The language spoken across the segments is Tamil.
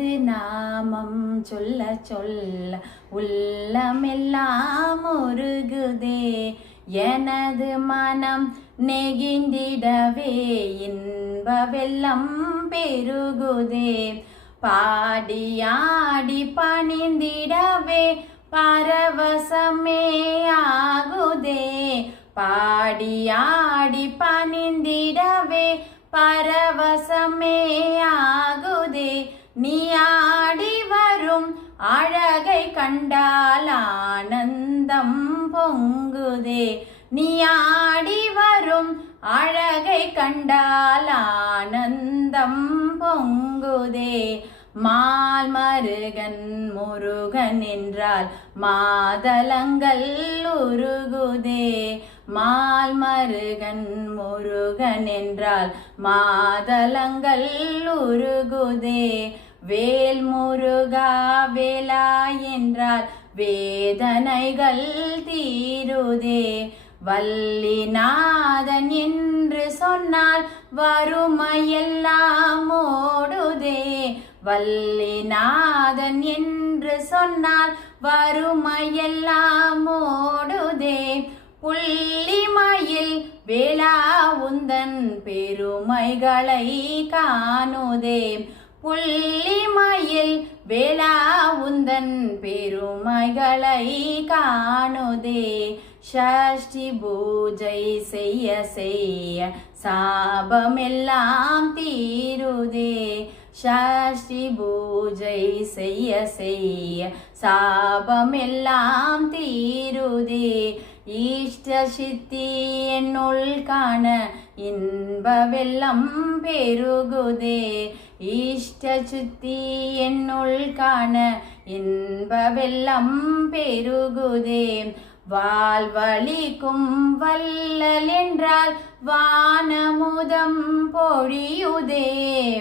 உனது நாமம் சொல்ல சொல்ல உள்ளமெல்லாம் ஒருகுதே எனது மனம் நெகிந்திடவே இன்ப வெள்ளம் பெருகுதே. பாடியாடி பணிந்திடவே பரவசமே ஆகுதே. பாடியாடி பணிந்திடவே பரவசமே ஆகுதே நீ ஆடி வரும் அழகை கண்டால் ஆனந்தம் பொங்குதே. நீ ஆடி வரும் அழகை கண்டால் ஆனந்தம் பொங்குதே. மால் மருகன் முருகன் என்றால் மாதளங்கள் உருகுதே. மால் மருகன் முருகன் என்றால் மாதளங்கள் உருகுதே. வேல் முருகா வேலா என்றால் வேதனைகள் தீருதே. வல்லிநாதன் என்று சொன்னால் வறுமையெல்லாம் ஓடுதே. வள்ளிநாதன் என்று சொன்னால் வறுமையெல்லாம் ஓடுதே. புள்ளிமயில் வேளா உந்தன் பெருமைகளை காணுதே. புள்ளி வேளா உந்தன் பெருமைகளை காணுதே. ஷஷ்டி பூஜை செய்ய செய்ய சாபமெல்லாம் தீருதே. ஷஷ்டி பூஜை செய்ய செய்ய சாபமெல்லாம் தீருதே. ஈஷ்ட சித்தி என்னுள் காண இன்ப வெள்ளம் பெருகுதே. ஈஷ்ட சுத்தி என்னுள் காண இன்ப வெள்ளம் பெருகுதே. வாழ்வழிக்கும் வல்லல் என்றால் வானமுதம் பொழியுதே.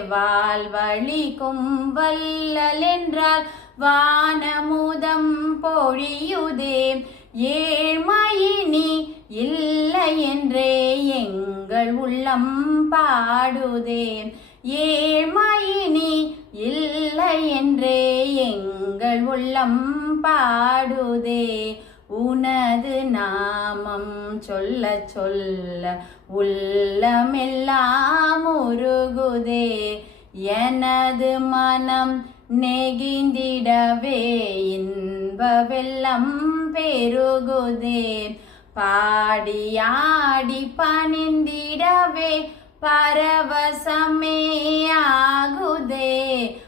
வாழ்வழிக்கும் வல்லல் என்றால் வானமுதம் பொழியுதே. ஏ என்றே எங்கள் உள்ளம் பாடுதே ஏழ்மையினி இல்லை என்றே எங்கள் உள்ளம் பாடுதே. உனது நாமம் சொல்ல சொல்ல உள்ளமெல்லாம் உருகுதே. எனது மனம் நெகிந்திடவே இன்ப வெள்ளம் பெருகுதே. பாடியாடி பணிந்திடவே பரவசமே ஆகுதே.